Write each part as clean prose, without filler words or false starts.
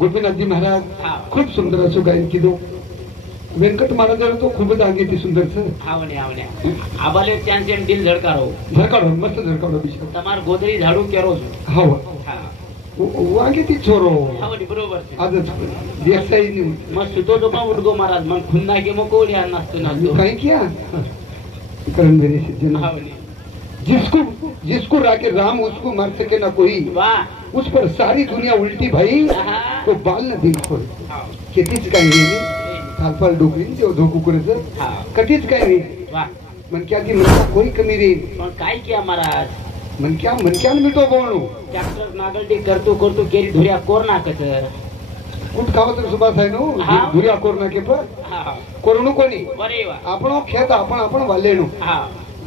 गोपीनाथजी महाराज हा. खूप सुंदर असं गायन केलं. व्यंकट महाराज तो खूपच अंगेती सुंदर आवण्या आबाले त्यांचे दिल झडकारो झडकाडो मस्त झडकाडो बिचारो તમાર ગોદરી ઝાડુ કેરો છો હા હા વાંગેતી છોરો આવડી બરોબર છે આદત દેખાઈ નહીં મસ્ત સુતો તો પણ ઉડગો મહારાજ મન ખુન્ના કે મકોડિયા નાસ્તો નાસ્તો कहीं किया करण मेरे से जना આવડી जिसको जिसको राके राम उसको मार सके ना कोई વાહ उस पर सारी दुनिया उल्टी भाई आहा. तो बाल न दिल खोल હા कितीच काही नाही फालफाल डोकरी जो धोकू करायचं હા कधीच काही नाही વાહ मन क्या की मनका कोई कमी रे પણ કાઈ કે મહારાજ मन क्या मिटो बोलू ट्रॅक्टर नागलडी करतो करतो केरी धुऱ्या कोर नाकच कुठ खावत सुभाष आहे नो हा. धुर्या कोर नाके पर हा कोरणू कोणी बरे वा આપણો ખેત आपण વાલેણું हा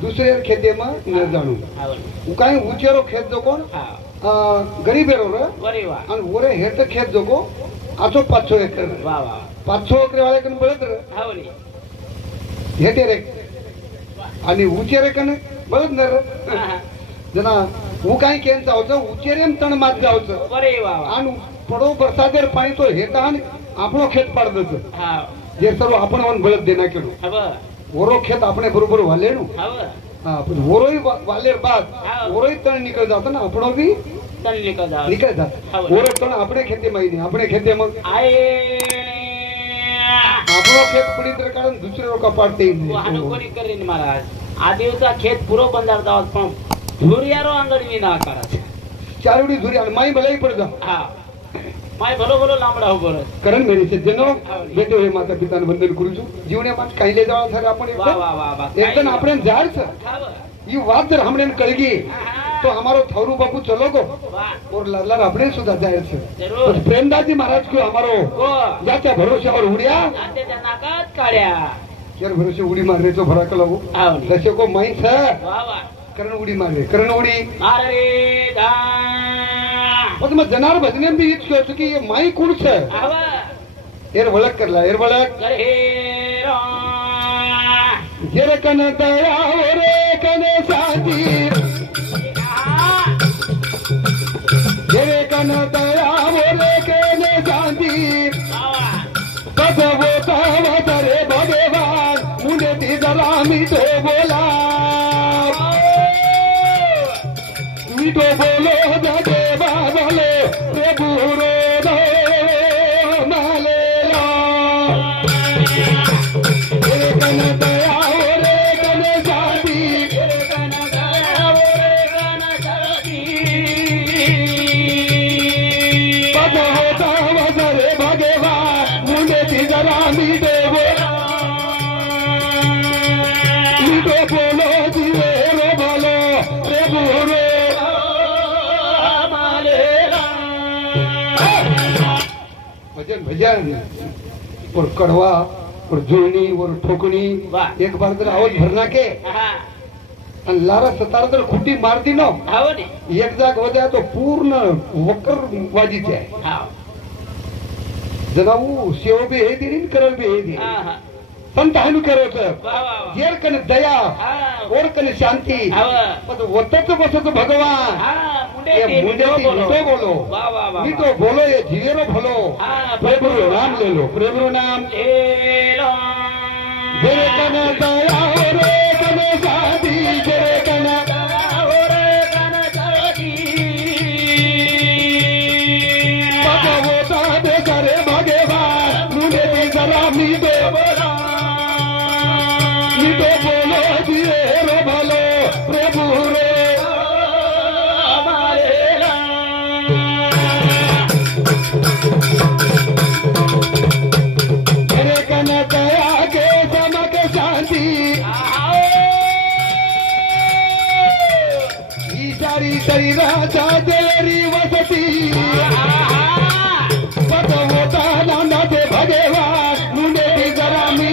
दुसरे खेतेમાં न जाणू आवड काय उचेरो खेत जो कोण हा गरीबेरो रे बरे वा आणि ओरे हेट खेत जो को आचो 500 एकर वा वा 500 एकर वाले कन बळत रे आवडी हेटे रे आणि उचेरे कन बळत न रे हा जना હું કાઈ કેમ ચાવছো ઉચેરેમ તણ માત જાવছো बरे वा वा आणि પડો વરસાદેર પાણી તો હેતાન આપણો ખેત પાડ દેજો हा જે સરો आपण वन बळत देना केलो हव ओरो खेत આપણે बरोबर वालेणू हव हा पण ओरोई वालेर बाद हा. ओरोई तण निकळ जातो ना આપણો बी तन निकल जाव निकळ जात हा. ओरो तण આપણે ખેતે માં નહીં આપણે ખેતે માં आए આપણો ખેત પડી तर कारण दुसरे लोक पाडते वाहन कोणी करेन महाराज आदिवचा खेत पुरो बंदार जावत पण धुरियारो आंगडी ना करा चारोडी धुरी आणि माई भलाई पड जा हा माय भलो भलो लांबडा हो बरं कारण मेरे सज्जनो बेटो हे माता पिताने वंदन करू છું जीवने માં કાઈલે જવા સર આપણે वा वा वा वा एकदम આપણે જાળ છે खाव ई વાત जर हमने कळगी हा तो हमारो थारू बापू चलो गो वाह और लाला આપણે सुद्धा जाय છે जरूर तो प्रेमदासजी महाराज को हमारो हो याच्या भरोश्यावर उड्या त्याच्या नाकात काढ्या यार भरोसे उडी मारने तो भरा कलावू आवडी तसे को माहित है वा वा करण उडी मारले करण उडी अरे दा पण मग जनार भजने भी हीच कहतो की माई कुण છે आवा एर वळक करला एर वळक करे रा जेरे कन दया रे कन साजी जेरे कन दया रे कन साजी बसवो तावतरे भगवान मुंडे ती जरा मी तो बोला मी तो बोलो जगे बाबले प्रभु रो दो मालेला रे कन दया रे कन साजी रे कन दया रे कन साजी बसवो तावतरे भगवान मुंडे ती जरा मी तो बोला मी तो बोलो जीवे रो बोलो प्रभु रो भजन भजन और कड़वा और जुळणी और ठोकणी वाह. एक बार जर आवाज भरना के हा आणि लारा सतारा जर खुटी मारती न आवडी एक जाग हो जाए तो पूर्ण वक्र वाजीचे आहे हा जनाऊ सेव बी हे दिली करल बी हे दिली हा हा संत हानू करायचं वा वा वा जेर कन दया हा और कन शांती आव पण वतच बसत भगवान हा मुंडे ये ती मुंडे ती बोलो तो बोलो वा वा वा मी तो बोलो ये जीवेरो भलो हा प्रभु नाम ले लो प्रभु नाम एलो जेरे कन दया रे कन शांती जेरे कन ओरे कन करती भगवो साधे करे भगवान मुंडे ती जरा मी तो बोला मी तो बोलो जीवेरो भलो प्रभु रे जेरे कन दया के समक शांती ही सारी शरीराच्या देरी वसती पदवता नांदाचे भगवान मुंडे ती जरा मी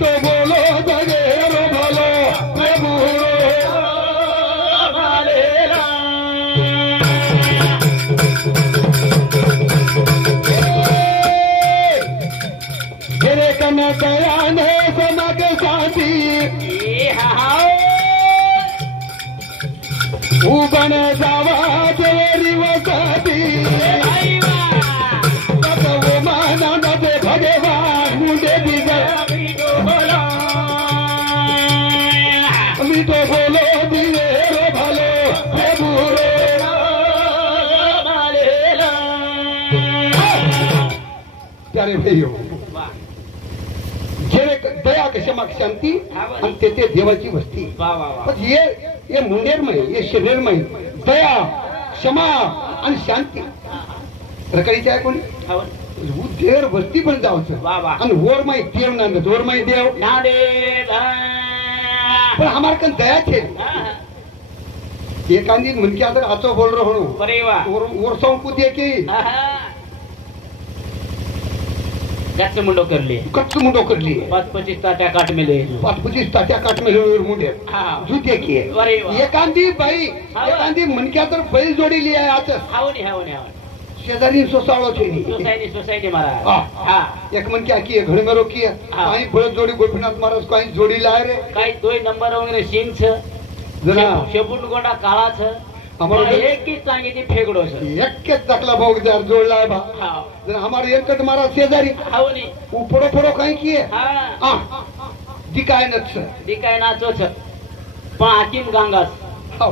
तो बोलो जगे रो भलो प्रभु जेरे कन दया ने समक शांती उबन जावा देरी प्यारे भाईयो वा जेणे दया क्षमा शांती आणि तेथे देवाची वस्ती वा वा वा पण ये मुंडेरमय ये शरीरमय दया क्षमा आणि शांती प्रकारीची आहे कोणी हो देर वस्ती पण जावचं वा वा आणि वर माई देव ना दोर माई देव नाडे पण हमारे कन दया छे एकांदी मन के अंदर आचो बोल रहो अरे वा और सौ को दे के गच्च मुंडो कर लिए कच्च मुंडो कर लिए 25 ताट्या काट मिले 25 ताट्या काट में मुंडे हाँ जूते किए अरे वा एकांदी बाई हाँ। एकांदी मन के अंदर बैल जोड़ी लिया आज हावनी शेजारी सोसाळो छे नी सोसायटी महाराज हाँ। हाँ एक मन क्या किए घर में रोकिए हाँ। कहीं बड़े जोड़ी गोपीनाथ महाराज कहीं जोड़ी लाए रे काही 2 नंबर वगैरे सीन छ जरा शेपूट गोंडा काळा छ हमारो एक की सांगितली फेगडो छ एक के तकला भोग जार जोड़ लाए बा हा जरा हमारे एकट महाराज शेजारी हावनी ऊपरो पड़ो कहीं किए हा दिकाय नच दिकाय नाचो छ पण हाकीम गांगास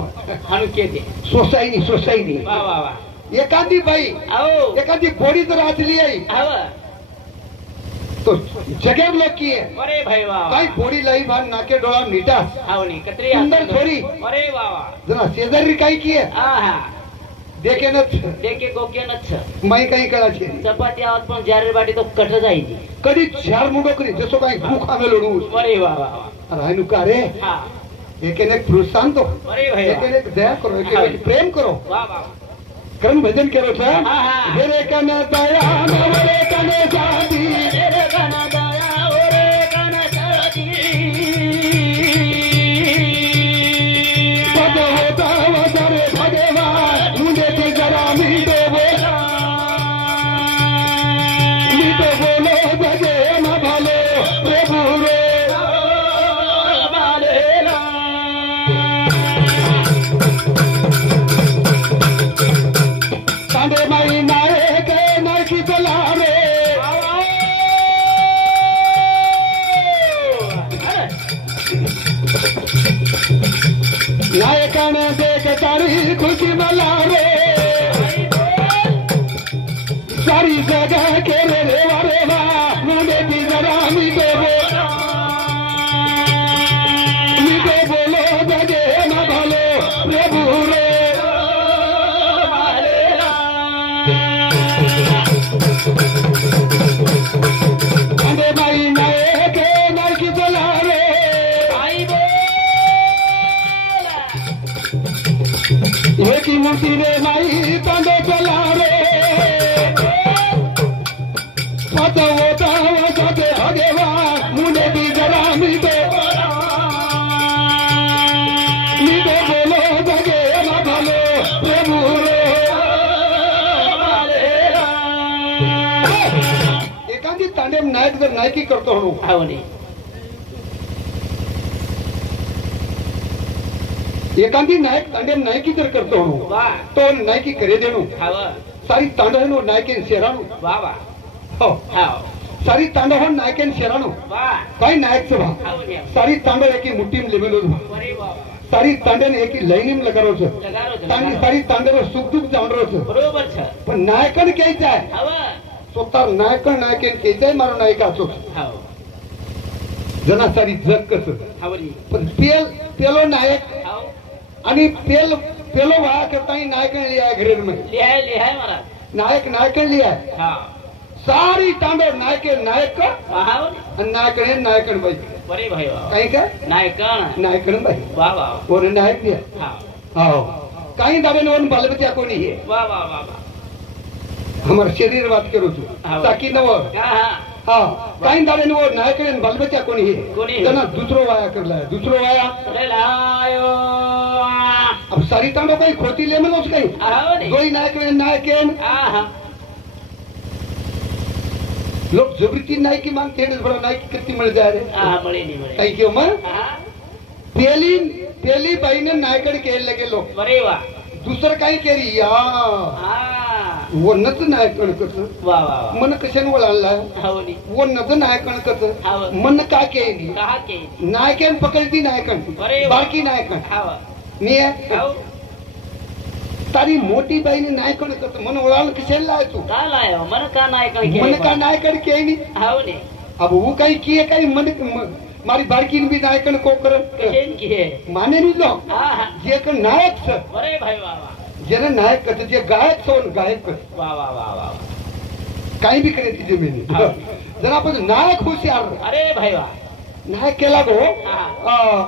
हाणू केते सोसायटी वा वा वा एखादी बाई आओ एखादी घोड़ी जर आचली आई आव तो जगह लोग की है अरे भाई वा काही घोड़ी लाई भान नाके डोळा नीटास हावनी कतरी सुंदर छोरी अरे वा वा जरा शेजारी काही की है हा देखे नच देखे गोके नच माई काही कळा छे चपाती आवत पण जारे बाटी तो कट जायची कधी चार मुंडो करी जसो काही भूख आमे लोडू अरे वा वा अरे हायनु का रे हा एकेने प्रोत्साहन दो अरे भाई एकेने दया करो एकेने प्रेम करो वा वा कर्म भजन करो था हाँ। मेरे कन दया मेरे कन शादी मेरे कन दया ओरे कन शादी पद होता वजरे भगवान मुझे भी जरा मीठो बोलो जगे न भलो प्रभु रे कांडे माई नायक नायकी चला रे नायकाने देख तारी खुशी मला रे सारी जगह के रे वा मुझे भी जरा मीठो बोलो जगे न भलो प्रभु रे कांडे माई नायक नायकी चला रे एक ही मूर्ति रे माई तांडो चला रे पत होता वसते हगेवा मुझे भी जरा मीठो बोलो जगे न भलो प्रभु रे एखादी तांडेम नायक जर नायकी करतो हो हावनी एखादी नायक तांडेम नायकी जर करतो हो वा तो नायकी करे देणो हाव सारी तांडवनो नायकेन शेराणो वा वा हो हाव सारी तांडव नायकेन शेराणो वा काही नायक सभा हावनी सारी तांडव एकी मुठ्ठीम लेमेलो अरे वा वा सारी तांडन एकी लाईनीम लगारो छ लगारो सारी तांडव सुख दुख जाणरो छ बरोबर छ पण नायकन केयचा आहे हाव स्वतः नायकेन केयचा आहे मारो नायकाचो हाव जना सारी जग कस हावनी पण पेलो नायक हाव आणि पेलो वाया करता ही नायकन लिया है घरेर में लिहाय महाराज नायकन लिया है हा सारी तांडव नायकन हाव आणि नायकन बाई अरे भाई वा काही का नायकन बाई वा वा और नायक दिया हा हो काही दावे नवन बालबच्चा कोणी है वा वा वा वा हमार शरीर बात करू तू हाँ। ताकि नव हा हाँ काही दावे नव नायकन बालबच्चा कोणी कोणी है है? जना दूसरो वाया करला है दूसरो वाया अरे लायो अब सारी तांडव काही खोटी ले मलोच काही हावनी दोई नायकन हा लोग जबरती नायकी मांगते हैं बड़ा नायकी कितनी मिल जाए रे हा मळे नी मळे काही क्यों मर हा पेली बाई ने नायकड केले लगे लोग अरे वा दुसरं काही केली या हा वो नच नायकण कस वा वा वा मन कशाने वळाला हावनी वो नच नायकण कस हाव मन का केली कहा के नायकन पकडती नायकण अरे वा. बारकी नायकण हाव मी हाव તારી મોટી બાઈને નાયકણ કરતો મને ઓળાલ કે છેલ્લા લાય તું का लायो मन का नायकण के મને કા નાયકણ કે ની हाव ने अब હું કઈ કીએ કઈ મને મારી બાળકીને બી નાયકણ કો કરે केन के માને ની લો हां हां જે કે નાયક છે अरे भाई वाह वाह જેને નાયક કહે જે ગાયક છો ને ગાયક वाह वाह वाह वाह કાઈ બી કરે દીજે મેને જરા પછી નાયક હોશિયાર अरे भाई वाह નાયક કે લાગો हां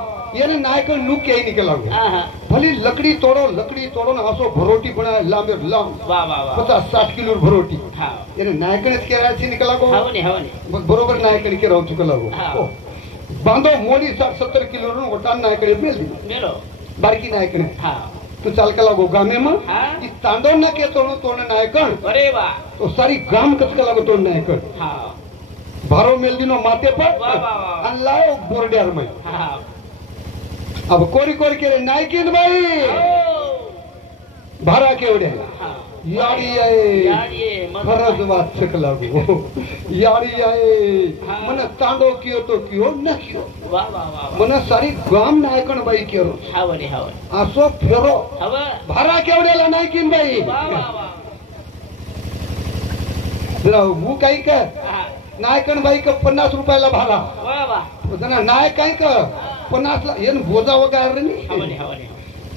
એને નાયકણ નું કે ની કે લાગો हां हां ભલી લકડી તોડો ને આસો ભરોટી બનાવે લાંબે લાંબ वाह वाह वाह 50-60 કિલો ભરોટી हां એને નાયકણ જ કેરાય છે ની કે લાગો हाव ने बरोबर नायकण के राहू चुका लागो हां बांधो मोडी 60-70 किलो नो वटान नायकण मेल मेलो बारकी नायकण हां तो चाल का लागो गामे में हां इस तांडो न के तोड़ नायकण अरे वाह तो सारी गाम कच का लागो तोड़ नायकण हां भारो मेल दिनो माथे पर वाह वाह वाह अन लायो बोरडियार में हां अब कोरी के रे नायकिन भाई भारा केवडे हां यारी आए यारी खरज बात छक लागो यारी आए हाँ। मन तांडो कियो तो कियो न कियो वाह वाह वाह मन सारी गाम नायकण बाई केरो हाव ने आसो फेरो हाव भारा केवडेला नायकीन बाई वाह वाह वाह जरा वो काही का हां नायकण बाई का 50 रुपयाला भारा वाह वाह जरा नायक काही का 50 ला येन बोजा वगार हाव नाही ने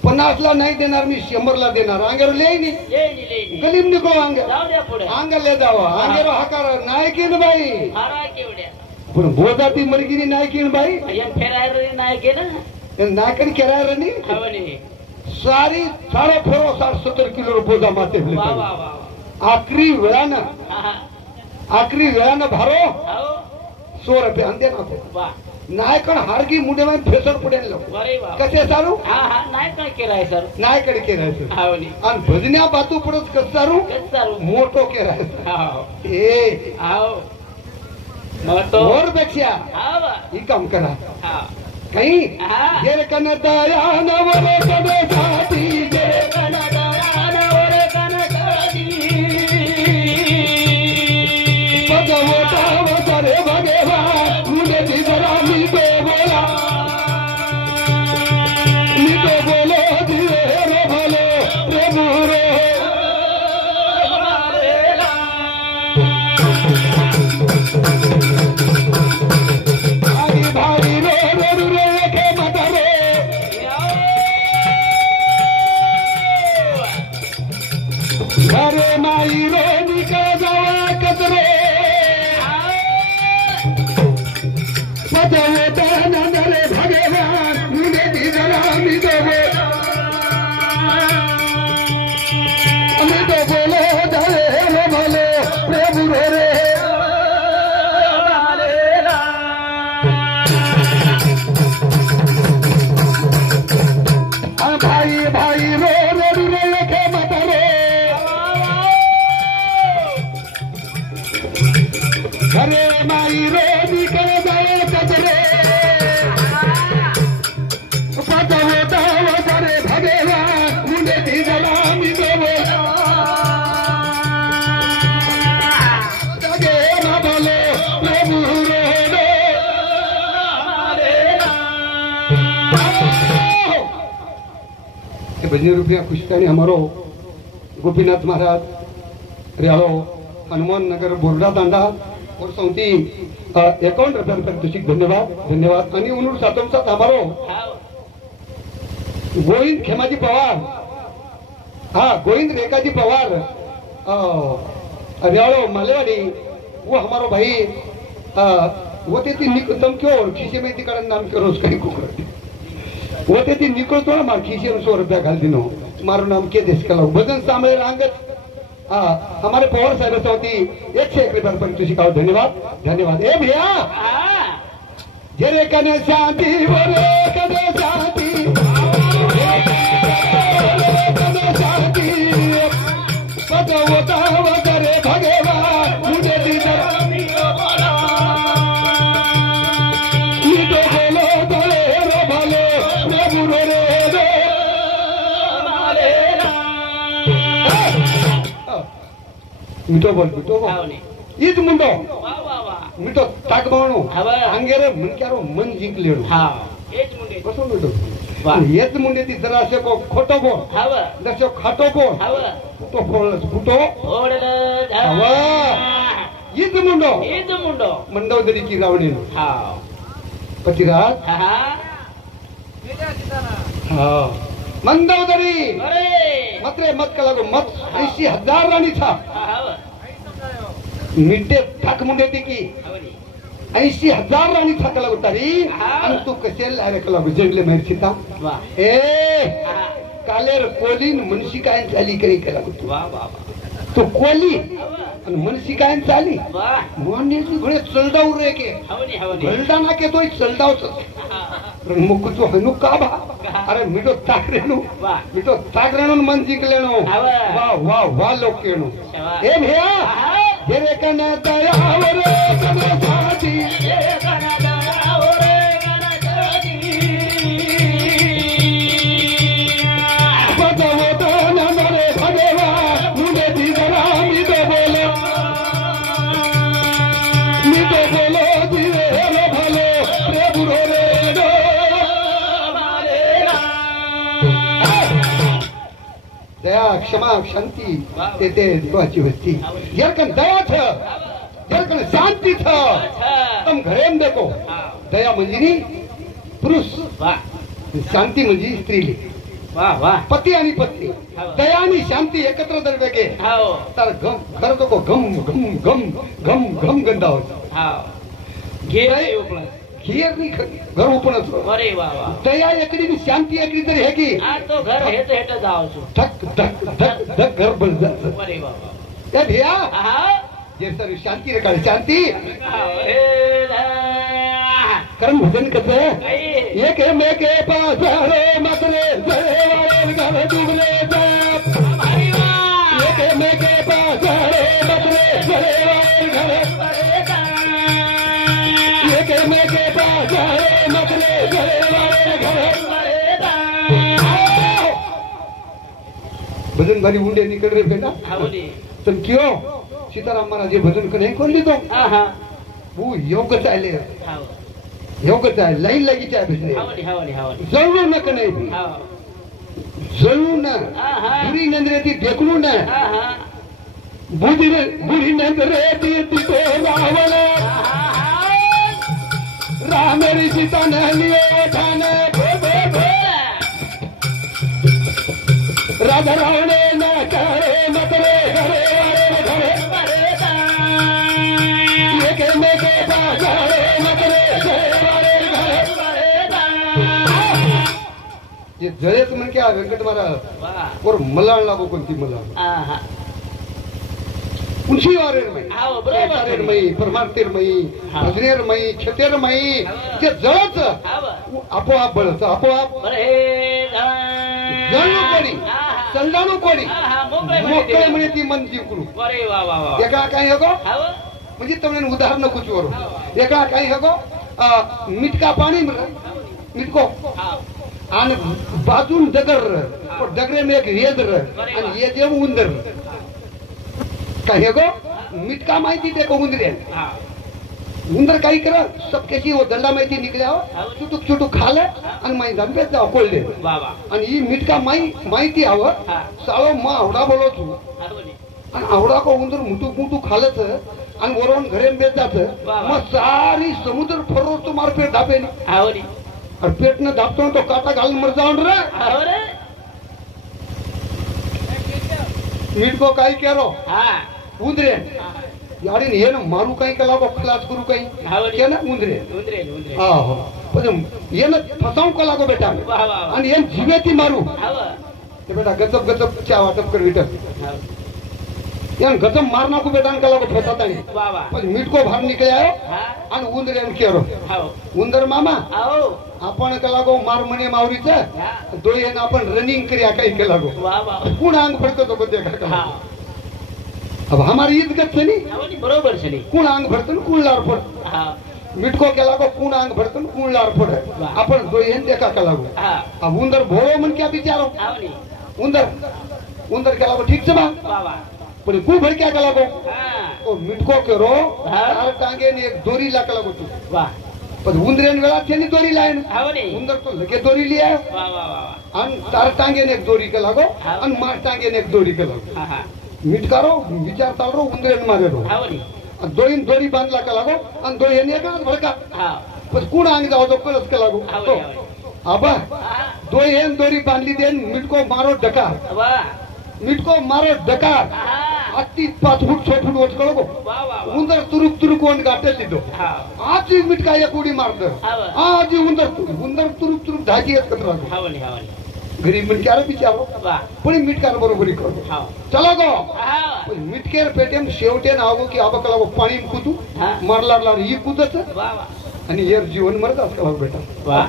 50 ला नाही देणार मी 100 ला देणार आंगेरो ले नी ले नी गलीम निको आंगे जाऊ द्या पुढे आंगे ले जावा आंगेरो हाकार नायकीन बाई हारा केवड्या पण बोजाती मरगिनी नायकीन बाई अयन फेरायर नाही के ना नायकण केरार नी हाव ने सारी सारो फेरो 60-70 किलो बोजा माते वाह वाह वाह आखरी वेळानं हां भारो हाव 100 रुपये अंदे ना वाह नायकण हारगी मुंडे में फेसर पडेल लोक अरे वाह कसे सारू हां हां नाही काय केलाय सर नायकण केरायचं हाव ने आणि भजन्या बातू पडत कसारू कसारू मोठो केरायचं हाव ए हाव मग तो और पेक्षा हाव ही काम करा हां काही हां जेर कन दया नवर कदे साथी जेर कन दान और कन दादी पदवता वसरे भगवान मुने दिजरा मी तो बोला दिए रे भलो रे बुरे भाई रे रे के मतरे घरे माई रे निका जावा कतरे पदवता नंदरे भगवान मुने दिजरा मी तो बोला दरे रे भलो रे बुरे रे भाई रो के मतरे घरे माई रो निकल गए कचरे पदवता वसरे भगवान मुंडे दिजला मी देवे जगे ना बोले प्रभु रे भजन रुपया खुशतानी हमारो गोपीनाथ महाराज रियालो हनुमान नगर बोर्डा तांडा और सौती 51 रुपया तुझी धन्यवाद आणि उन्नूर सातोमसात हमारो हाव गोविंद खेमाजी पवार हाँ गोविंद रेखाजी पवार रियालो मालेवाड़ी वो हमारो भाई वो तेती तुम क्यों खीसे में कारण नाम करो उसका ही कुकर वो तेती निकलतो ना मार खीसे में 100 रुपया घाल दिनो मारो नाम के देश का लोग भजन सांभळे रांगत हमारे पवार साहेब होती 101 रुपया पर तुझी का धन्यवाद ए भैया हां जेरे कने शांति बोले कने शांति पदवता वसरे भगवान मुझे दिजरा मी तो बोला दरे रे भलो रे बुरे रे मिठो बोल हाव ने ईद मुंडो वाह वाह वाह मिठो ताक बाणो हाव अंगेरे मनक्यारो मन जिंकलेडो हां हेच मुंडे कसो मिठो वा. हेच मुंडे ती जरा असे खोटो बोल हव जसं खाटो बोल हव फुटो फोडलं फुटो ओढलं हवा. हीच मुंडो हेच मुंडो मंडवदरी की रावणी हाव पतिराज हा हा मंडवदरी अरे मात्र मत का लागो मत 80,000 राणी था हाव मिठे थाक मुंडे ती की हवनी 80,000 राणी था का लागो तारी हा. आणि तू कसे लारे का लागो जंगले मेरचिता वा ए हा कालेर कोलीन मनशी काय झाली करी का लागो तू वा वा तू कोली हव आणि मनशी काय झाली वा मोनेची घडे चलडाव रे के हवनी हवनी गलडाना के तोय चलडावच मुख तू हनु का बा अरे मिठो ताकरेनु वा मिठो ताकरेनु मन जिंकलेनो हव. वाह वाह वाह लोकेनु शाबास. ए भैया हा तेरे कने दयावर कने साथी भगवतो नमरे भगवा मुझे दीदरा मिठो बोलो दिवे लो भलो प्रभु रे दो दया क्षमा शांती ते देवाची वस्ती जरकन दया थ जरकन शांती थ तुम घरे में देखो दया म्हणजे पुरुष वा शांती म्हणजे स्त्रीली वा वा पती आणि पत्नी दया आणि शांती एकत्र जर वेगे हाव तर घर तो घम घम घम घम घम गंदा होतो हाव घेर उपळं खीर नी घर उपणच अरे वा वा दया एकडी आणि शांती एकडी तरी हे की आ तो घर हेट हेट जाव छु धक धक धक धक घर बन जात अरे वा वा ए भैया हा जे सर शांती रे काळ शांती हे कारण भजन कसं काही एक है मैं के पास रे मतरे जरे वाले घर डूबले बाप भाई वा एक है मैं के पास रे मतरे जरे वाले घर एक है मैं के पास रे मतरे जरे वाले घर भजन भारी उंडे निकल रे बेटा हावली तुम क्यों सीताराम महाराज ये भजन कने कोण लिदो हा हा वो योग चाले हाव योग चाले लाइन लगी चाहे भजने हावली हावली हावली जरूर न कने हाव जरूर न हा हा बुरी नंदरे ती देखलू न हा हा बुरी नंदरे ती तो रावण राम री सीता ने लियो ठाणे राधा रावणे न करे मतरे घरे वाले घरे एक में के पास घरे मतरे घरे वाले घरे ये जयत म्हण क्या व्यंकट महाराज वा और मलाळ लागो कोणती मलाळ हा हा उंची वारेरमयी हाव बरोबर वारेरमयी परमार्थेरमयी भजनेरमयी क्षतेरमयी ते जळच हाव आपोआप बळच आपोआप बरे जळू कोणी संडाणू कोणी हा मोकळे मोकळे म्हणे ती मन जिंकू अरे वा वा वा एका काही हगो हाव म्हणजे તમને ઉદાહરણ કુછ ઓર એકા કઈ હગો મીઠકા પાણી મીઠકો આને બાજુન ડગર और डगरे में एक वेदर आणि ये जे उंदर काय हगो मीठका माहिती देखो उंदरे हा उंदर काही करा सब कैसी वो दंडा माहिती निकल्या चुटुक चुटुक खाले आणि माई धंबे जाव कोल्डे वा वा आणि ही मीठका माहिती आव साळो मा आवडा बोलो तू हावली आणि आवडा को उंदर मुटू मुटू खालच आणि वरून घरे बेत जात मग सारी समुद्र फरो तो मार पेट धापे हावली और पेट न धापतो तो काटा घालून मर जाऊन रे हाव रे मीठ को काही केरो हा उंदरे यारी ये ना मारू काही का लागो खलास करू काही हावली के ना उंदरे उंदरे उंदरे हा हो पण ये ना फसाऊ का लागो बेटा वा वा आणि ये जीवे ती मारू हाव ते बेटा गजब गजब च्या वाटप कर विटर हाव यान गजब मारना को बेटा का लागो फसाता नहीं वा वा पण मीठ को बाहेर निकले आयो हा आणि उंदरे केरो हाव उंदर मामा आओ आपण का लागो मार म्हणे मावरीचा हा दोय ना आपण रनिंग करिया काही के लागो वा वा कोण अंग फडतो तो देखा का हा अब हमारी ईद गत नहीं हावली बरोबर छली कोण अंग भरतन कोण लार पड हा मिठको के लागो कोण अंग भरतन कोण लार पड आपण दोय देखा का लागो हा अब उंदर भोळो मन क्या विचारो हावली उंदर के लागो ठीक से बा वा वा पण कु भर क्या का लागो हा ओ मिठको के रो हाँ। चार टांगे ने एक दोरी ला का लागो तू वा पण उंदरेन वेळा त्यांनी दोरी लायन हाव नी उंदर तो लगे दोरी लिया वा वा वा आणि तार टांगेन एक दोरी के लागो आणि मार टांगेन एक दोरी के लागो हा हा मिटकारो विचार चालरो उंदरेन मारेरो हाव नी दोन दोरी बांधला का लागो आणि दो येणे का भडका हा पण कोण अंग जाओ तो कळत के लागो हाव तो नी हाव आबा हा दो येन दोरी बांधली देन मिटको मारो डका वा मिटको मारो डका हा अति 5 फूट 6 फूट वच कळगो वा वा वा उंदर तुरुक तुरुक वन गाटे लिदो हा आज मिटका एक उडी मारद हाव आज उंदर तुरुक तुरुक ढाकी येत कत लागो हाव नी हाव नी गरीब मिटकार बिचारो वा पण मिटकार बरोबरी करतो हाव चला गो हाव मिटकेर पेटेम शेवटे नावो की आबा कलागो पाणी कुतू हा मारला ही कुदच वा वा आणि यार जीवन मरत असला बेटा वा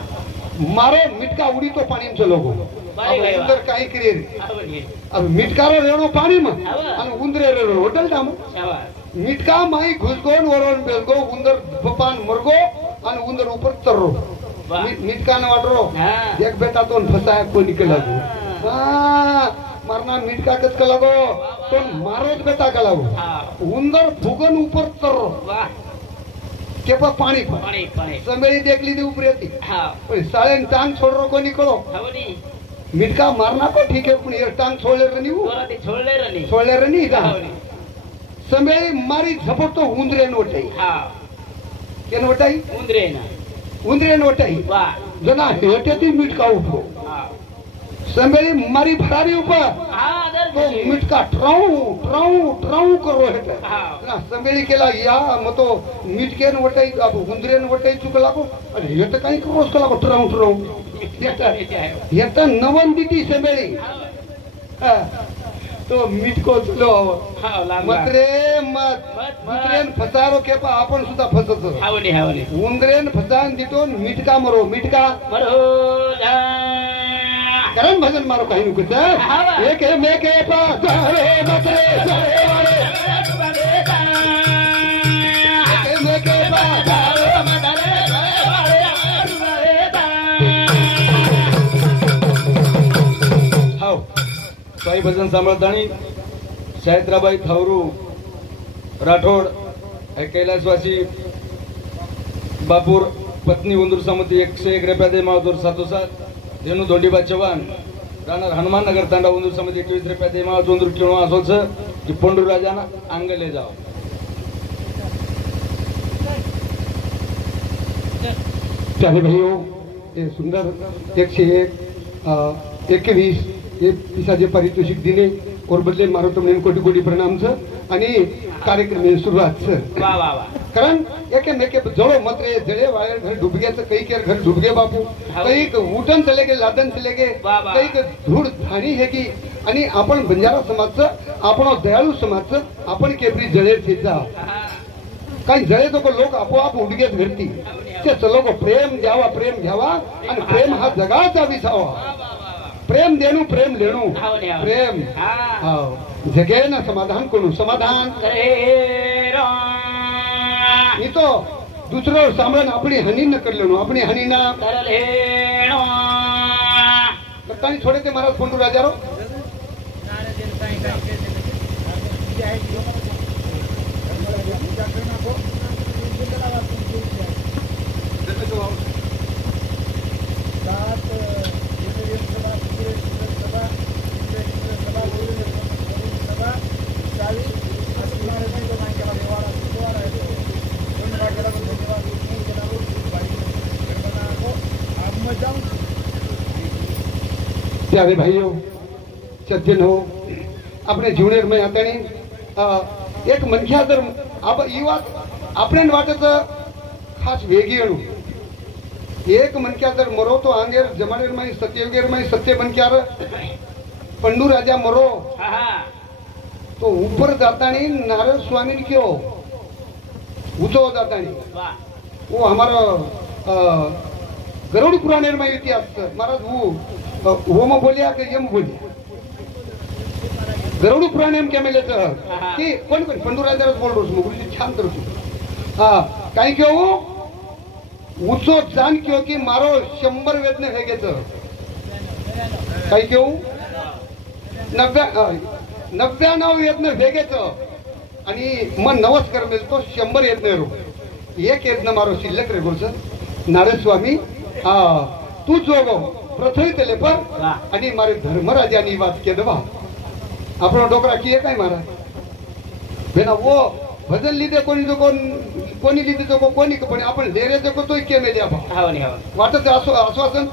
मारो मिटका उडी तो पाणी चलोगो बाई उंदर काही करेल हाव नी अब मिटकारो रेणो पाणी म हाव आणि उंदरे रेणो होटल डाम शाबास मिटका माई घुसगोन वरोन बेलगो उंदर पपान मरगो आणि उंदर ऊपर तररो वा मिटका न वाटरो हा एक बेटा तो फसाया को निकल लागो हा मारना मिटका कस का लागो तो मारोच बेटा का लागो हा उंदर फुगन ऊपर तररो वा के पाणी पाणी पाणी समेळी देखली ती ऊपर येती हा पण साळेन टांग छोडरो को निकलो हाव नी मिटका मारना को ठीक है पण ये टांग छोडले रे नी तोरा ते छोडले रे नी छोडले रे नी का हाव नी समेळी मारी झपट तो उंदरे नोटाई हा के नोटाई उंदरे ना उंदरे नोटाई वा जना हेटे ती मिटका उठो हा समेळी मारी भरारी ऊपर हा दर तो मिटका ट्राऊ ट्राऊ ट्राऊ करो हेटे हा ना समेळी केला या मग तो मिटकेन वटाई अब उंदरेन वटाई चुकला को आणि हेट काही क्रोस कला को ट्राऊ ट्राऊ येता नवंदिती समेळी हा. तो मिटको चलो हाव लागला मतरे मत उंदरेन फसारो के पा आपण सुद्धा फसतो हाव नी हाव नी उंदरेन फसान दितो मिटका मरो मिटका मरो जा करण भजन मारो काही नुकत हाव. एक है मे के पा सारे मतरे सारे वाले एक है मे के पा हाव काही भजन सांभाळताना सायत्राबाई थावरू राठोड हे कैलासवासी बापूर पत्नी उंदूर समिती 101 रुपया दे मावदूर 707 धेनू धोंडीबा चव्हाण राहणार हनुमान नगर तांडा उंदूर समिती 21 रुपया दे माव उंदूर किंवा असोच की पंडू राजाना अंगले जाव प्यारे भाइयों ये सुंदर 101 हे पिसाचे पारितोषिक दिले और बदले मारो तुमने कोटी कोटी प्रणाम सर आणि कार्यक्रम सुरुवात सर वा वा वा कारण एके मेके जळो मतरे जळे वाळे घर डुबग्याचं काही केर घर डुबगे बापू काही उठण चले गे लादन चले गे वा. काही धूळ धाणी हे की आणि आपण बंजारा समाजचं आपण दयाळू समाजचं आपण केपरी जळे थिचा काही जळे तो लोक आपोआप उडगेत घडती ते लोक प्रेम द्यावा प्रेम घ्यावा आणि प्रेम हा जगाचा विसावा प्रेम देणू प्रेम लेणू हाव नी हाव. प्रेम हा हाव जगे ना समाधान करू समाधान रे रा मी तो दुसरं सांभाळून आपली हानी न करलो आपली हानी ना तरले नो करतानी थोडे ते महाराज पंडू राजारो प्यारे भाइयों सज्जन हो अपने जीवनेर में आता नहीं एक मनख्या जर आप ही बात आपणे वाटत खास वेगळी आणू एक मनख्या जर मरो तो आंगेर जमानेर में सत्ययुगेर में सत्य मनख्यार पंडू राजा मरो हा तो ऊपर जातानी नारद स्वामी ने क्यों ऊंचो जातानी वा वो हमारा गरुड़ पुराण में इतिहास महाराज वो में बोलिया कि यम बोलिया गरुड़ पुराण में क्या मिले की कोण कोण पंडू राजाराच बोल रहा गुरुजी छान तर हा काही क्यों ऊंचो जान क्यों की मारो 100 वेदने हे घेत काही क्यों 99 वेदने वेगेच आणि मग 90 कर मिळतो 100 येत नाही रो एक येत ना मारो शिल्लक रे गोच नारदस्वामी तू जोगो प्रथम तेले पर हाँ। आणि मारे धर्मराजानी बात केलं बा आपण डोकरा किए काय महाराज बेना वो भजन लिदे कोणी लिदे तो कोणी पण आपण लेरे तो तो के में द्या बा हाव नाही हाव वाटत आश्वासन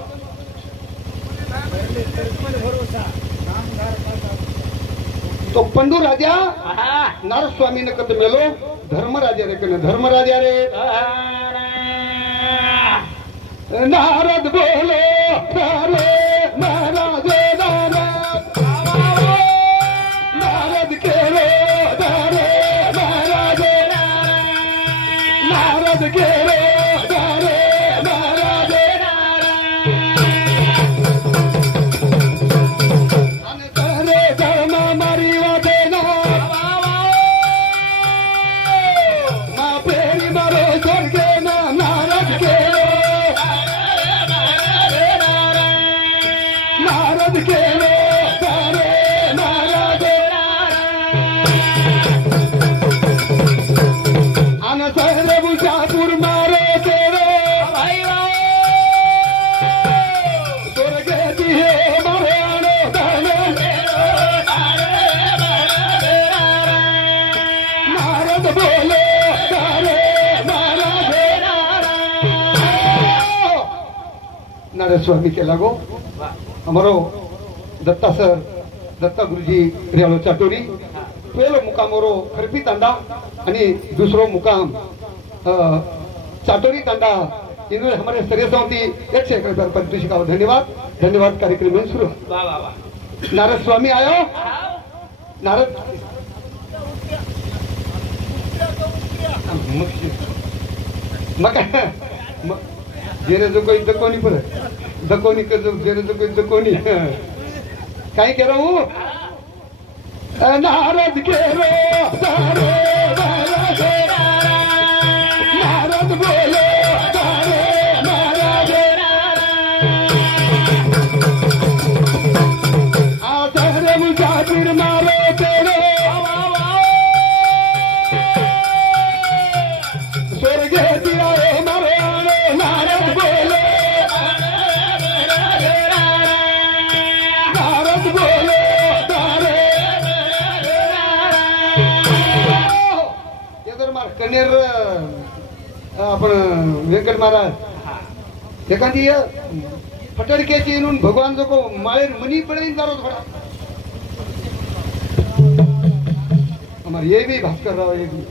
तो पंडू राजा हा नारस्वामी ने कत मेलो धर्मराजा रे कने धर्मराजा रे नारद बोलो रे महाराज नारद के रे महाराज नारद के रे महाराज अरे धर्म मारी देना मा पेरी मारो स्वर्गे ना नारद के नारद के महाराज अन सहरे बुशापुर मारो तेरे स्वर्गे दिए मरानो नारद बोले नारद स्वामी के लगो हमारो दत्ता सर दत्ता गुरुजी रेलो चाटोरी पहलो मुकाम मोरो खरपी तांडा आणि दुसरो मुकाम चाटोरी तांडा इन्होंने हमारे सरिया समिति 101 का धन्यवाद कार्यक्रम में शुरू वाह वाह वाह नारद स्वामी आयो नारद मग जेरे जो कोई दकोनी पर दकोनी कर जो जेरे जो कोई दकोनी काय कह रहा हूँ नारद के रो नारद बोलो महाराज आधर मुसाफिर मारो तेरे स्वर्गे दिया मरो नारद बोलो नारद बोलो कनेर आपण व्यंकट महाराज एखादी फटडक्याची येऊन भगवान जो को माळेर मनी पडेन करो थोड़ा हमारे ये भी भास्कर राव ये भी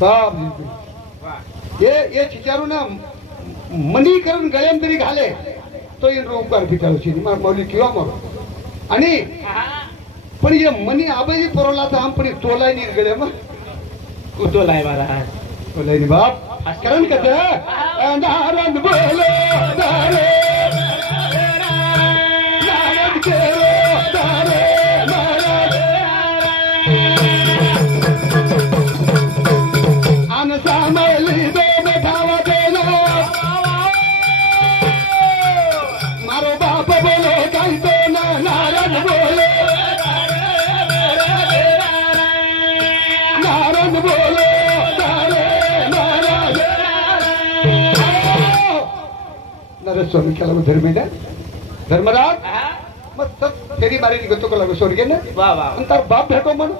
साहब ये चिचारू ना मनी करून गळ्याम तरी घाले तो इन उपकार फिटावची मार मौली किंवा मग आणि पण ये मनी आबाजी परवला तर हम पण तोलाय नी गळ्या मग कुतोलाय महाराज बोले नी बाप करण कत नारद बोलो नारद के महाराज अन सामली दो बैठावा देना मारो बाप बोलो कहीं तो ना नारद बोलो नारद बोलो नारद स्वामी केला धर्मराज मग तर फेरी मारी निघतो का लागू स्वर्गे ना वाह वाह आणि तार बाप भेटो म्हण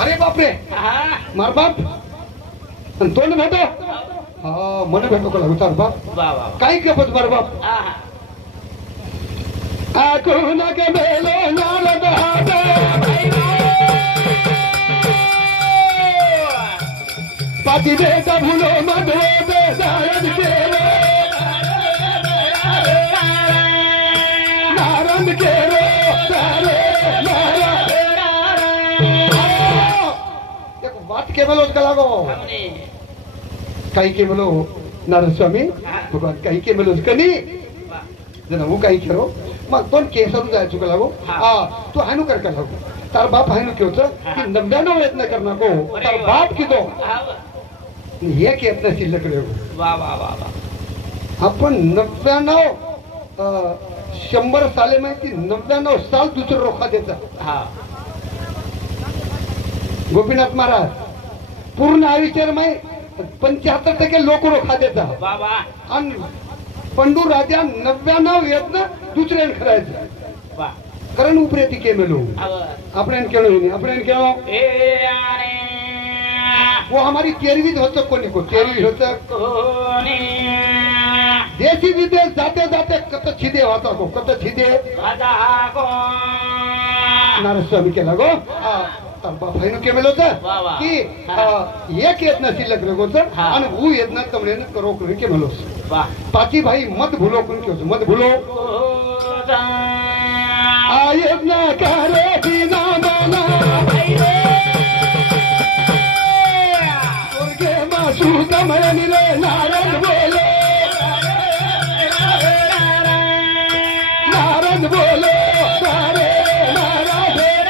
अरे बापरे मार बाप आणि तोंड भेटो हा मन भेटो का लागू तार बाप वाह वाह काय केपच मार बाप कोण के मेलो नारद हाते पाती बेटा भूलो मधो दे नारद के नारद के एक बात के बोलो उसका लागो काही के बोलो नारद स्वामी भगवान काही के बोलो उसका नहीं जना वो काही करो मग दोन केसरू जायचो का लागो तू हानू कर का लागो तार बाप हानू क्यों की 99 यत्न करना को तार बाप की दो एक यत्न शिल्लक रेगो वाह वाह वाह वाह आपण 99 100 साले माहिती 99 साल दुसरं रोखा देता हा गोपीनाथ महाराज पूर्ण आयुष्यावर माही 75% लोक खात्याचा बाबा आणि पंडू राजा 99 यत्न दुसऱ्यान करायचं वा कारण उपरे ती केमेलो आपण केलो आपण केलो ए अरे वो हमारी 13वीं होतं कोणी को 13वीं होतं कोणी देशी विदेश जाते जाते कत छिदे होता को कत छिदे राजा को नारस्वामी केला गो तंबा फाईन केमेलो होतं वा, वा. की एक यत्न शिल्लक रेगोचं हा. आणि वो यत्न तमने करो करून केमेलो वा पाची भाई मत भूलो करून केलो मत भूलो आ यत्न करे बिना मना स्वर्गे मासू तमने निले नारायण बोले नारायण बोले सारे नारायण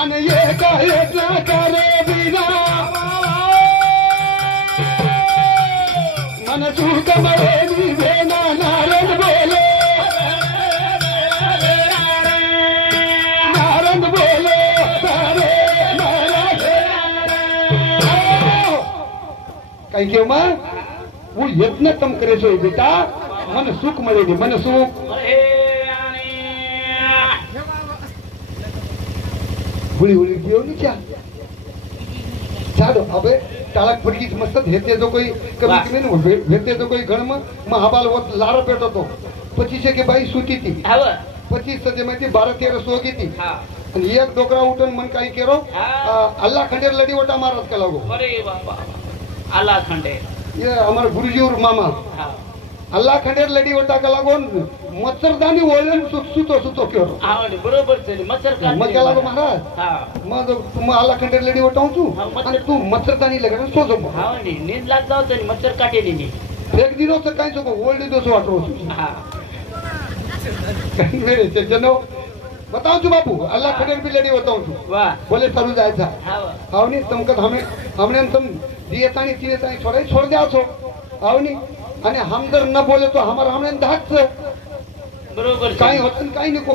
आणि एका यत्न करे बिना मन सुख मरे निवेना नारायण बोले नारायण बोले सारे नारायण काही केव्हा वो यत्न तम करे सो बेटा मन सुख मरे नी मन सुख हुळी हुळी घेऊन चा चालो अबे टाळक फडकीच मस्त घेते जो कोई कमी कमी न भेटते जो कोई गण महाबाल होत लार पेटतो 25 के बाई सुती ती 25 सजे मध्ये 12-13 सोगी ती आणि एक डोकरा उठून मन काही केरो अल्लाह खंडेर लडी ओटा महाराज का लागो अरे बाबा आला खंडे ये हमारे गुरुजी और मामा अल्लाह खंडेर लडी ओटा का लागोन मच्छरदानी ओळण सुतो सुतो केरो बरोबर मच्छर मग क्या लागो महाराज मग तुम अल्लाह खंडेर लडी ओटाऊ तू आणि तू मच्छरदानी लगन सोजो नींद लाग जाओ मच्छर काटेली नी एक दिन होतं काय सगळं ओल्ड दिवस वाटो मेरे सज्जनो बताओ तू बापू अल्लाह खंडेर भी लड़ी बताऊं तू वाह बोले चालू जायचा आवनी तुमकत हमने तुम दिए तानी तिने तानी छोड़ दिया छो आवनी आणि हम जर न बोले तो हमारा हमने धाक बरोबर काही होतं काही नको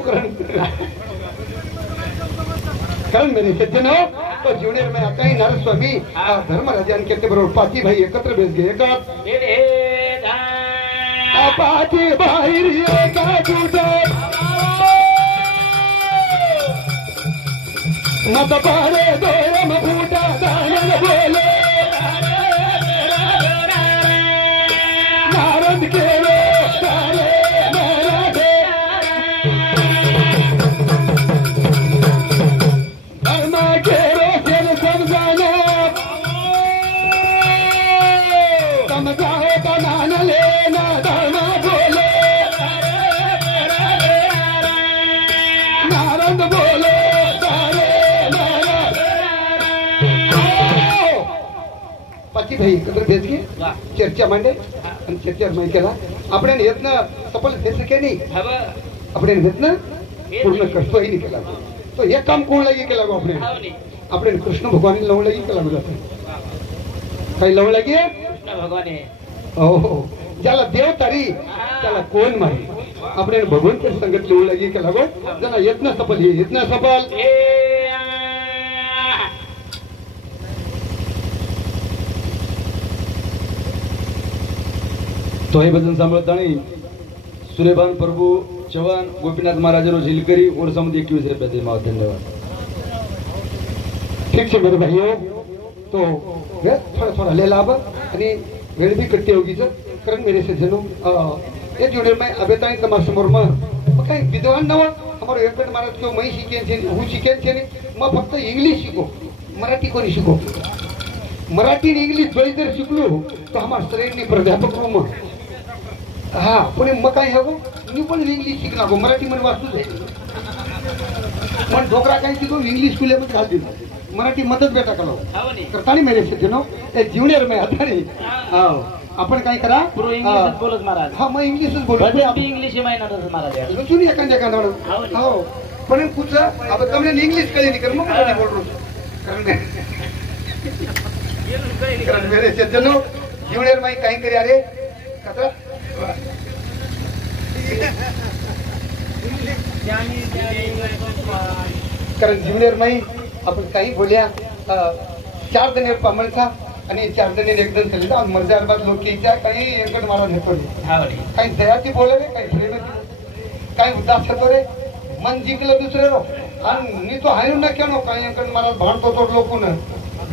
कारण मेरे सज्जन हो तो जीवनेर में काही नारस्वामी धर्मराजान केते बरोबर पाची भाई एकत्र बेस गे एकात पाची भाई एका जुटे मत पारे दोरम फूटा दानन बोले नारद के रो सारे मराठे धर्म के रो फिर समझाना समझाओ का नान लेना धर्म बोले नारद बोले पाची भाई एकत्र भेट घे चर्चा मांडे आणि चर्चा मांड केला आपण यत्न सफल भेट केली आपण यत्न पूर्ण करतोय नाही केला तो हे काम कोण लागी केला गो आपण कृष्ण भगवान लवण लागी केला जाते काही लवण लागी भगवान हो ज्याला देव तारी त्याला कोण मारी आपण भगवंत संगत लवण लागी केला गो जरा यत्न सफल हे यत्न सफल तो हे भजन सांभाळताना सूर्यभान प्रभु चव्हाण गोपीनाथ महाराज झिलकरी ओरसामध्ये 21 रुपये दे माव धन्यवाद ठीक है मेरे भाइयों तो थोड़ा थोड़ा ले लाभ आणि वेळ भी कट्टे होगी सर कारण मेरे से जनो ये जुड़े में अबे ताई तमार समोर में काही विद्वान नव हमारो एकट महाराज क्यों मैं शिकेन छे हूँ शिकेन छे म फक्त इंग्लिश शिको मराठी कोणी शिको मराठी आणि इंग्लिश दोन्ही जर शिकलो तो हमार शरीर प्राध्यापक रूम हा पुणे मग काय हवं मी पण इंग्लिश शिकणार गो मराठी मन वाचू दे पण डोकरा काही शिको इंग्लिश स्कूल मध्ये घाल दिला मराठी मदत बेटा कलो करतानी मेरे से नो ए जूनियर में आता रे हां आपण काय करा पूर्ण इंग्लिश बोलत महाराज हां मैं इंग्लिशच बोलतो अभी इंग्लिश माहिती नव्हतं महाराज सुनी एखाद्या कांदा हो पण कुछ अब तुमने इंग्लिश कळी नाही कर मग मराठी बोल रहा कारण मेरे से जनो जूनियर में काय करे अरे कथा कारण ज्युनियर माई आपण काही बोलया 4 जण पामळचा आणि 4 जण एकदम चले ना मर्जाबाद लोकीच्या काही एकड मला नेतो काही दयाची बोले रे काही प्रेमाची काही उदास होतो रे मन जिंकलं दुसरे रो आणि मी तो हाणून ना केनो काही एकड मला भांडतो तो लोकून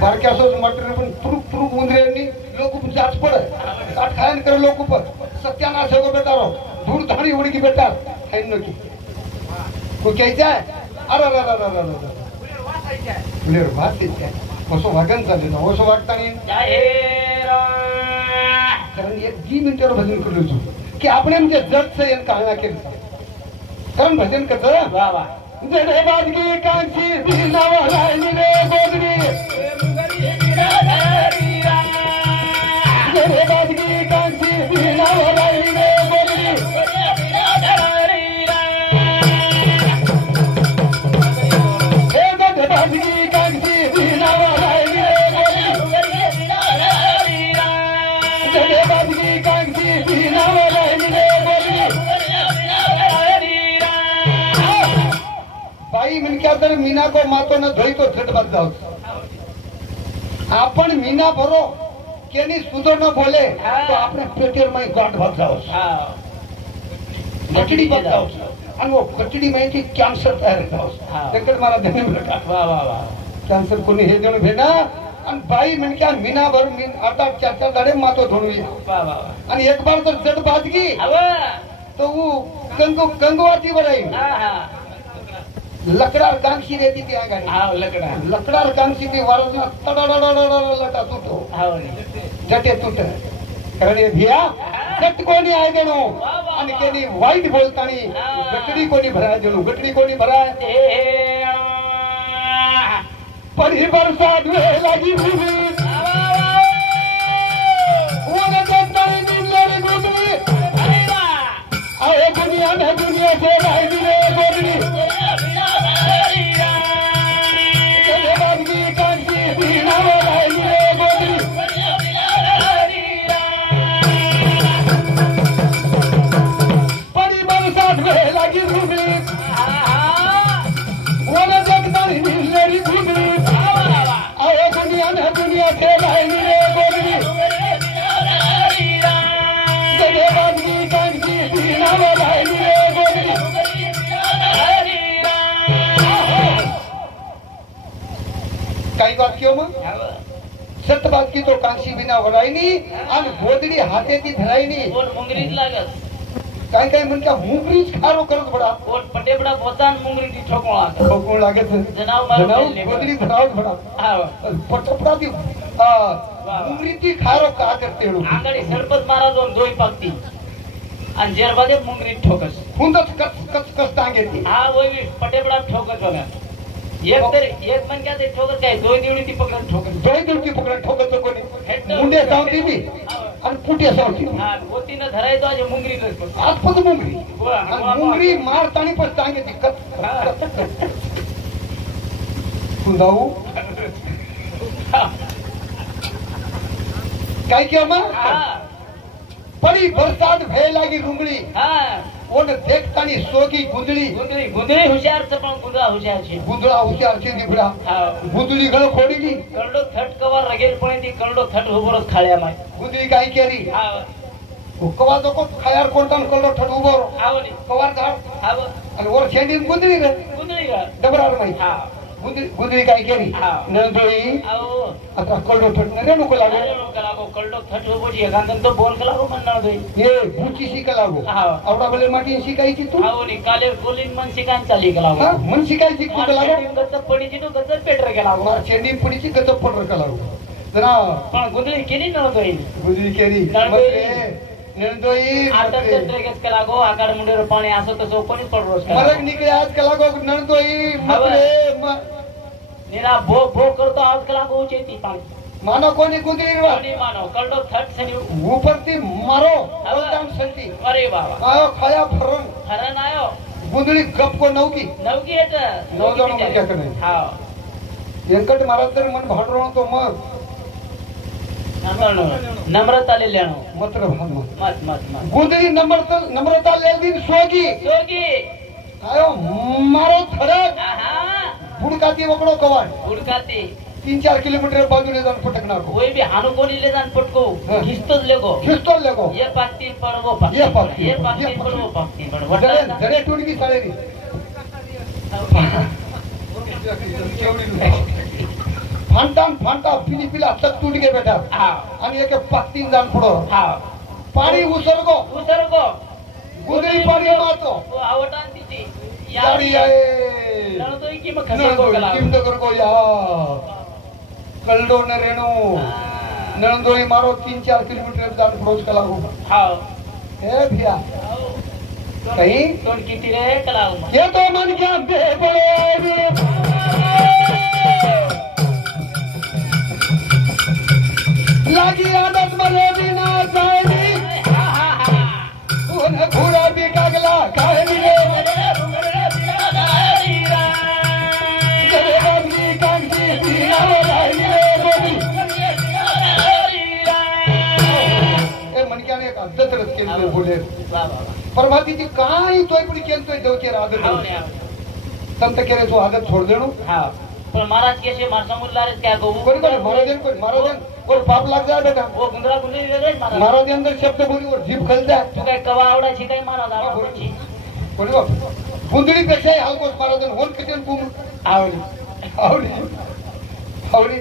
बारक्यासोच मटेरियल पण तुरुक तुरुक उंदरेनी लोक जाच पड काट खायन कर लोक पर सत्यानाश हो बेटा रो धूळ धारी उडकी बेटा खाईन नकी को क्यायचा अरे अरे अरे अरे अरे लेर वाचायचा कसो वागन चालले ना कसो वागतानी कारण 1-2 मिनिटावर भजन करू की आपण म्हणजे जग से यांना कहाण्या केलं कारण भजन कसं वा वा जरे बादगी कांची दिलावा राहिली रे बोगडी जरे बादगी कांची दिलावा राहिली रे बोगडी हे जरे बादगी कांची दिलावा राहिली रे बोगडी जरे बादगी कांची दिलावा राहिली रे बोगडी बाई म्हणक्या तर मीना को मातो न धोई तो झटबत जाऊ आपण मीना भरो केनी सुधो न बोले तो आपने पेटेर में गांठ भर जाओ कचड़ी भर जाओ आणि वो कचड़ी में की कॅन्सर तयार जाओ तेकड मला देणे बरका वा वा वा कॅन्सर कोणी हे जण भेना आणि बाई म्हणक्या मीना भर मीन आता 4 दाडे मातो धोणवी वा वा आणि एक बार तर जट बाजगी तो वो कंगवाती बराई हा हा लकडार कांक्षी रहती थी आगाड़ी हा लकडा लकडार कांक्षी थी वारसना तडडडडड लटा टूटो हा जटे टूट कारण हे भिया जट कोणी आय देणो आणि केनी वाईट बोलतानी गटडी कोणी भराय देणो गटडी कोणी भराय परी बरसात वे लगी भूमि ओने जटाई दिलरी गुदरी आए दुनिया में दुनिया से राही रे गोदरी काही बात क्यों मग सत बात की तो कांशी बिना वडायनी आणि गोदडी हातेती धरायनी कोण मुंगरीत लागत काय काय म्हणता मुंगरीच खारो करत बडा कोण पटेबडा बोतान मुंगरीती ठोकवा ठोकून लागत जनाव मारून गोदडी धरावत बडा हा पटपडा ती मुंगरीती खारो का करते हो आंगडी सरपत मारा दोन दोई पाकती आणि जेरबादे मुंगरीत ठोकस हुंदच कस कस कस टांगेती हा वही पटेबडा ठोकस बघा एक मन क्या ते ठोकस काय दोन दिवडी ती पकडून ठोकस दोन दिवशी पकडून ठोकत कोणी मुंडे सावती ती आणि पुटे सावती हा गोतीनं धरायचो आज मुंगरीतच आज पण मुंगरी आणि मुंगरी मारतानी पण टांगेती कत तू जाऊ काय किया मग परी बरसात भय लागी रुंगळी ओन देखतानी सोगी गुंदळी गुंदळी गुंदळी हुशार पण गुंदळा हुशार छे गुंदळा हुशार छे निभडा गुंदळी गळ खोडीली करडो थट कवर रगेल पण ती करडो थट उभोरच खाळ्या माय गुंदळी काय केली कवा जो खायार कोणतान करडो थट उभोर आवली कवर झाड आव आणि वर खेंडी गुंदळी रे गुंदळी गा डबरार माई हा गुंदळी काय केली नळदोळी आव आता करडो थट नरे नको लागो अरे नको लागो करडो थट उभोची एकांत तो बोल लागो म्हणणार दे ये बुची शिका लागो आवडा बले माटी शिकायची तू आवली काले बोलीन मन शिकान चाली गेला हा मन शिकायची तू लागो गत्त पडीची तो गत्त पेटर गेला चेंडी पडीची गत्त पडर का लागो जरा पण गुंदळी केली नळदोई गुंदळी केली नळदोई आता ट्रेगेस के लागो आकाड मुंडेर पाणी असो तसो कोणी पडरोस मरक निकळे आज का लागो नळदोई मरे निरा भो भो करतो आज का लागो उचेती पाणी मानो कोणी गुंदळी वा कोणी मानो करडो थट सनी ऊपरती मारो औदान संती अरे बाबा आयो खाया फरन हरण आयो गुंदळी गप को नवकी नवकी येत नवजानो मुक्याकडे हा व्यंकट महाराज तर मन भाडरो तो मग नम्रता ले लेनो मत्र भाग मत मत मत गुंदळी नम्रता ले दिन सोगी सोगी आयो मारो थरक फुडकाती वकडो कवाय हुडकाते 3-4 किलोमीटर बाजूने जाऊन फटकणार को कोई भी हानुकोनी ले जान पटको हाँ। घिस्तोच लेगो खिस्तोल लेगो ये पास्तीन पडवो ये पास्तीन पास्तीन, ये ये पास्तीन पास्तीन. पडवो पास्तीन पडवो जरे जरे टुडकी साळेरी फांटान फांटा पिली असतात तुडके बेटा हा आणि एक पास्तीन जाण पुढं हा पाणी उसरगो उसरगो गुदरी पाणी मारतो वो आवटान तिची यारी आहे नळतोय की मग खसको गला किमत करको या कल्डो न रेणू नळंदोळी मारो 3-4 किलोमीटर जाण पुढोच कला हो हा हे भिया कहीं तोंड किती रे कलाव ये तो मन क्या दे पड़े लागी आदत मरे बिना जाएगी उन घोड़ा भी कागला काहे मिले जरे बंदी कांची बिना लाइले बोली ए मन क्या ने एक अद्भुत रस के बोले परमातीची काय तोय पण केलतोय देवके आदर संत केले तो आदर छोड़ देणो हा पण महाराज कैसे मारसा मुल्लारे क्या गो कोणी महाराजन और पाप लाग जाए बेटा वो गुंगरा गुंगरी रे महाराज महाराज अंदर शब्द बोली और जीभ खल जाए तू काय कवा आवडाची काय महाराज आवडाची कोणी बुंदडी पेक्षा हलकोस महाराजन होन किती कुम आवडी आवडी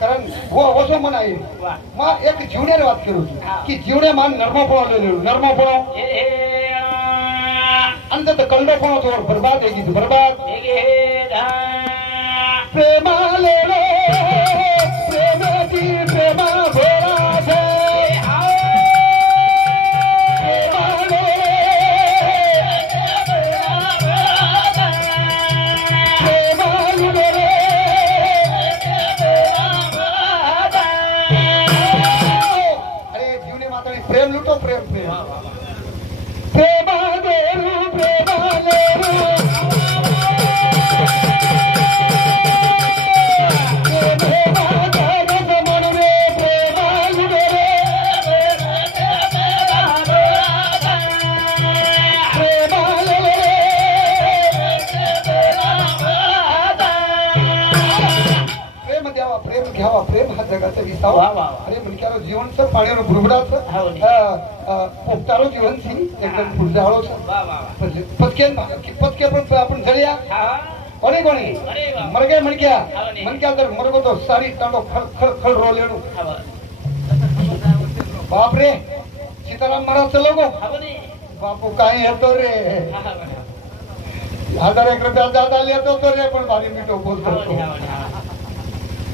कारण वो असो मन आहे वा मा एक जीवण्याने वाद करू की जीवण्या मान नर्मा पळो अंत कल्डो पळो तो बर्बाद है की बर्बाद प्रेमाले रे प्रेमाची प्रेमा भोरा छे प्रेमाले प्रेमाले रे अरे जीवने माता प्रेम लुटो प्रेम प्रेम प्रेमा देरू प्रेमाले रे घ्यावा प्रेम हा जगाचा विसावा अरे मनक्यारो जीवनचं पाण्यावर बुडबुडाचं पोपटारो जीवन सी एकदम फुलझाडो पचके पण आपण जळ्या कोणी कोणी मरगे मनक्या तर मरगो तो सारी टांडो खळ खळ रोलेणू बापरे सीताराम महाराज लोगो बापू काय येतो रे 1000 रुपया ज्यादा लेतो तो रे पण भारी मिठो बोल करतो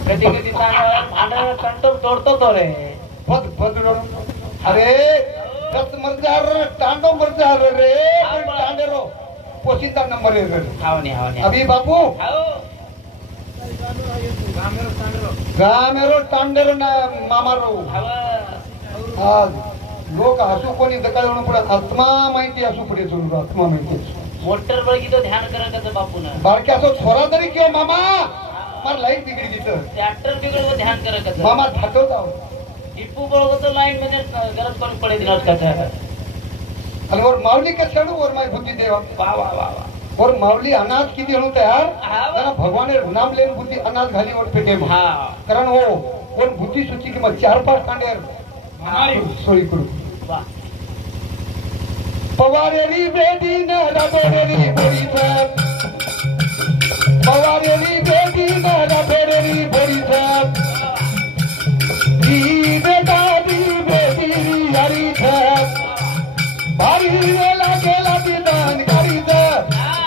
कधी कधी भांडण कंटोप तोडतो तो रे बद अरे दस मरजार टांडो मरजार रे पण टांडेरो पोसिता नंबर है हावनी अभी बापू गामेरो टांडेरो ना मामारो आज लोक हसू कोणी दकाळून पुढे आत्मा माहिती असू पुढे चलू आत्मा माहिती मोटर बळगी तो ध्यान करत बापून बारक्याचो छोरा तरी किंवा मामा मार लाईट बिगडी दिसत ट्रॅक्टर बिगड ध्यान करत मामा धाटो जाओ टिप्पू बळगो तो लाईन मध्ये गरज करून पडे दिला आणि और माऊली का छाडू और माय बुद्धी देवा वा वा वा और माऊली अनाज किती होतो यार त्याला भगवाने नाम लेन बुद्धी अनाज घाली और पेटे में हा कारण वो कोण बुद्धी सुची की मग 4-5 कांडेर सोयी करू वा पवारेरी बेटी न रबरेरी बोरी साहब पवारेरी बेटी न रबरेरी बोरी साहब दी बेटा दी बेटी हरी साहब भारी वेला गेला विधान करीत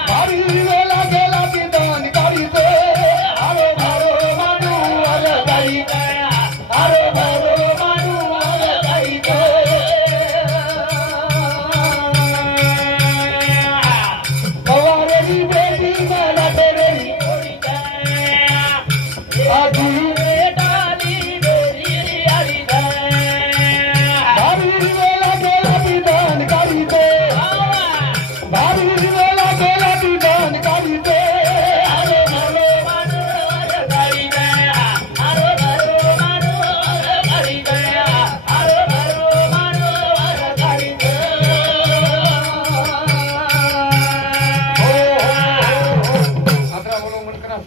भारी वेला गेला विधान करीत अरे भारो मानू अरे गाई अरे भारो मानू अरे गाई पवार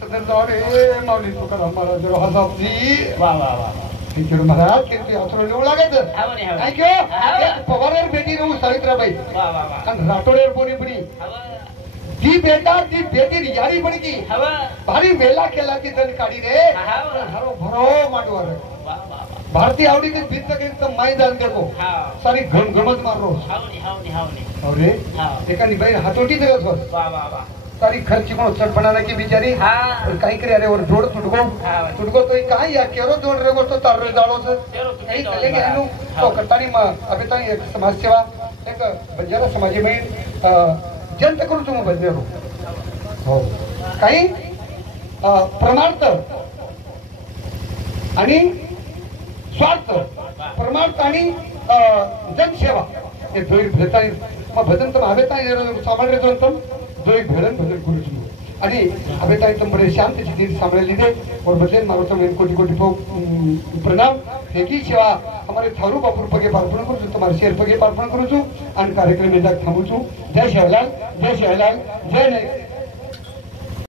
बदल जाओ रे माऊली तुकाराम महाराज हसावती वा वा वा किती महाराज किती यात्रा लिहू लागायचं हाव रे हाव ऐक पवारावर बेटी रहू सावित्राबाई वा वा वा आणि राठोड्यावर कोणी पडी हाव ती बेटी यारी पडी की हाव भारी वेला केला की दल काढी रे हाव हरो भरो मांडवर वा वा वा भारतीय आवडी के बीच तक एकदम माई जान देखो हाव सारी घमघमत मारो हाव अरे हाव एका निबाई हातोटी देत होत वा वा वा सारी खर्ची कोण चटपणाला की बिचारी हां काही करे अरे वर जोड तुडको तो काय या केरो जोड रे गोष्ट तार रे जाळो काही चले गे नु तो करतानी अबे ताई एक समाज सेवा एक बंजारा समाजी में जनता करू तुम्ही बंदेरो हो काही प्रमार्थ आणि स्वार्थ परमार्थ आणि जनसेवा हे दोन भेटाय मग भजन तर हवे ताई सामान्य जनतम जो एक भेड़न भजन करू छु आणि हवे ताई तुम बड़े शांत चित्त सांभळे लीधे और भजन मारो तो कोटि कोटि प्रणाम हेकी सेवा हमारे थारू बापूर पगे पार्पण करू छु तुम्हारे शेर पगे पार्पण करू छु आणि कार्यक्रम में थांबू छु जय शिवलाल जय